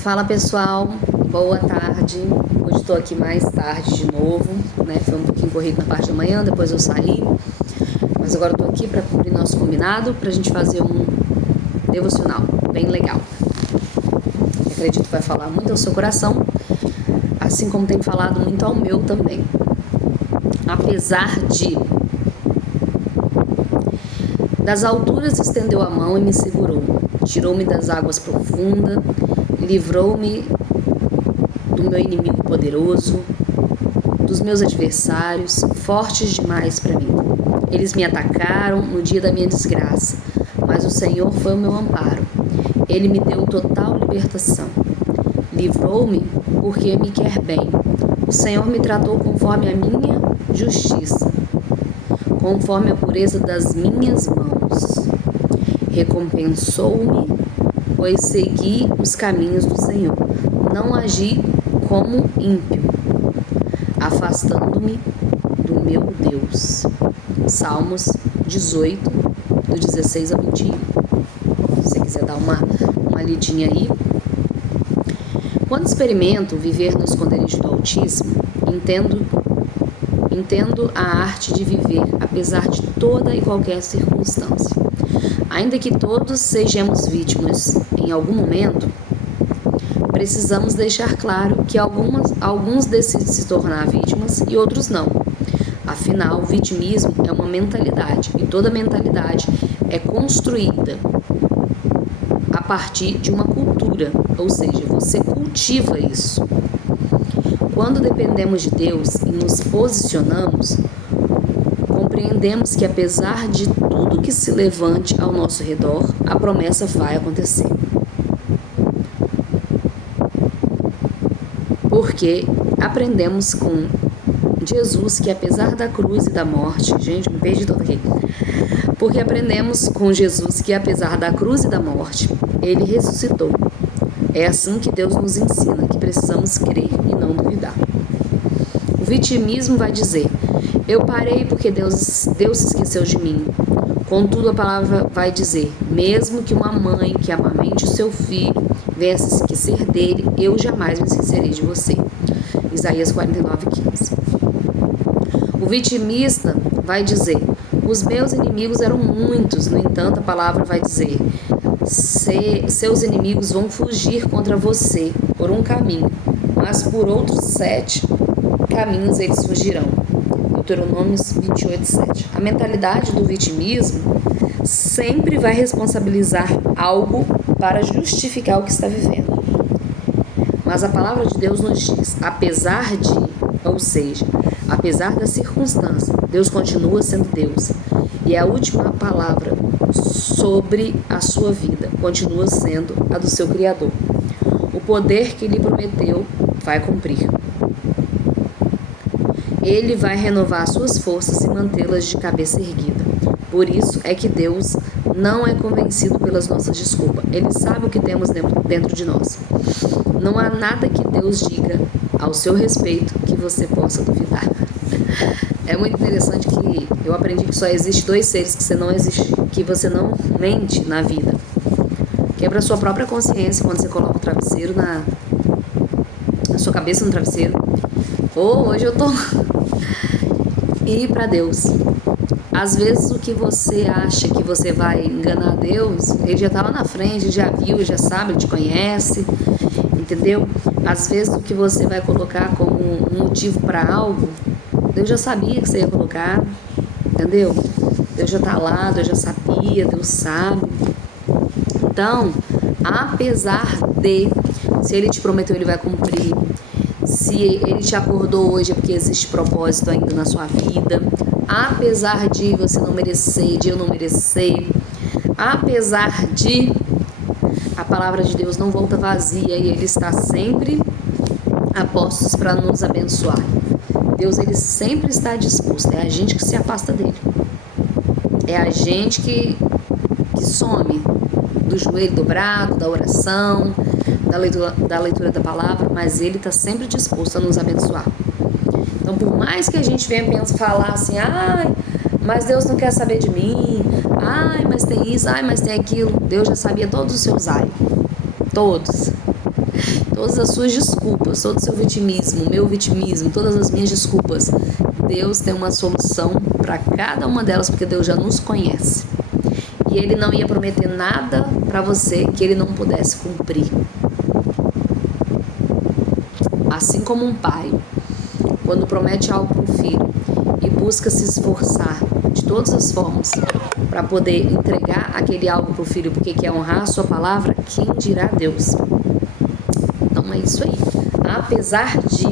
Fala pessoal, boa tarde. Hoje estou aqui mais tarde de novo, né? Foi um pouquinho corrido na parte da manhã, depois eu saí. Mas agora estou aqui para cumprir nosso combinado, para a gente fazer um devocional bem legal. Eu acredito que vai falar muito ao seu coração, assim como tem falado muito ao meu também. Apesar de das alturas estendeu a mão e me segurou, tirou-me das águas profundas, livrou-me do meu inimigo poderoso, dos meus adversários, fortes demais para mim. Eles me atacaram no dia da minha desgraça, mas o Senhor foi o meu amparo. Ele me deu total libertação. Livrou-me porque me quer bem. O Senhor me tratou conforme a minha justiça, conforme a pureza das minhas mãos. Recompensou-me, pois segui os caminhos do Senhor. Não agi como ímpio, afastando-me do meu Deus. Salmos 18, do 16 ao 21. Se você quiser dar uma lidinha aí. Quando experimento viver no esconderijo do Altíssimo, entendo a arte de viver apesar de toda e qualquer circunstância. Ainda que todos sejamos vítimas em algum momento, precisamos deixar claro que alguns decidem se tornar vítimas e outros não. Afinal, o vitimismo é uma mentalidade e toda mentalidade é construída a partir de uma cultura, ou seja, você cultiva isso. Quando dependemos de Deus e nos posicionamos, compreendemos que apesar de tudo que se levante ao nosso redor, a promessa vai acontecer. Porque aprendemos com Jesus que apesar da cruz e da morte, gente, me perdi todo aqui. Porque aprendemos com Jesus que apesar da cruz e da morte, ele ressuscitou. É assim que Deus nos ensina que precisamos crer e não duvidar. O vitimismo vai dizer: eu parei porque Deus se esqueceu de mim. Contudo, a palavra vai dizer: mesmo que uma mãe que amamente o seu filho venha se esquecer dele, eu jamais me esquecerei de você. Isaías 49:15. O vitimista vai dizer: os meus inimigos eram muitos. No entanto, a palavra vai dizer: seus inimigos vão fugir contra você por um caminho, mas por outros 7 caminhos eles fugirão. Deuteronômio 28:7. A mentalidade do vitimismo sempre vai responsabilizar algo para justificar o que está vivendo. Mas a palavra de Deus nos diz: apesar de, ou seja, apesar da circunstância, Deus continua sendo Deus. E a última palavra sobre a sua vida continua sendo a do seu Criador. O poder que lhe prometeu vai cumprir. Ele vai renovar suas forças e mantê-las de cabeça erguida. Por isso é que Deus não é convencido pelas nossas desculpas. Ele sabe o que temos dentro de nós. Não há nada que Deus diga ao seu respeito que você possa duvidar. É muito interessante que eu aprendi que só existe 2 seres que você não mente na vida. Quebra a sua própria consciência quando você coloca o travesseiro na sua cabeça no travesseiro. Hoje eu tô... E para Deus. Às vezes o que você acha que você vai enganar Deus, ele já tá lá na frente, já viu, já sabe, te conhece, entendeu? Às vezes o que você vai colocar como um motivo para algo, Deus já sabia que você ia colocar, entendeu? Deus já tá lá, Deus já sabia, Deus sabe. Então, apesar de, se ele te prometeu, ele vai cumprir. Se ele te acordou hoje é porque existe propósito ainda na sua vida. Apesar de você não merecer, de eu não merecer, apesar de, a palavra de Deus não volta vazia e ele está sempre a postos para nos abençoar. Deus, ele sempre está disposto. É a gente que se afasta dele. É a gente que some do joelho dobrado, da oração, da leitura da palavra, mas ele está sempre disposto a nos abençoar. Então, por mais que a gente venha falar assim, ai, mas Deus não quer saber de mim, ai, mas tem isso, ai, mas tem aquilo, Deus já sabia todos os seus ai, todos. Todas as suas desculpas, todo o seu vitimismo, meu vitimismo, todas as minhas desculpas, Deus tem uma solução para cada uma delas, porque Deus já nos conhece. E Ele não ia prometer nada para você que Ele não pudesse cumprir. Assim como um pai, quando promete algo para o filho e busca se esforçar de todas as formas para poder entregar aquele algo para o filho, porque quer honrar a sua palavra, quem dirá Deus? Então é isso aí. Apesar de,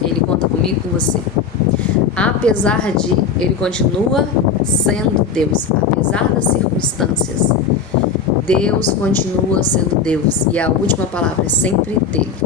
Ele conta comigo e com você. Apesar de, Ele continua sendo Deus. Apesar das circunstâncias, Deus continua sendo Deus. E a última palavra é sempre dele.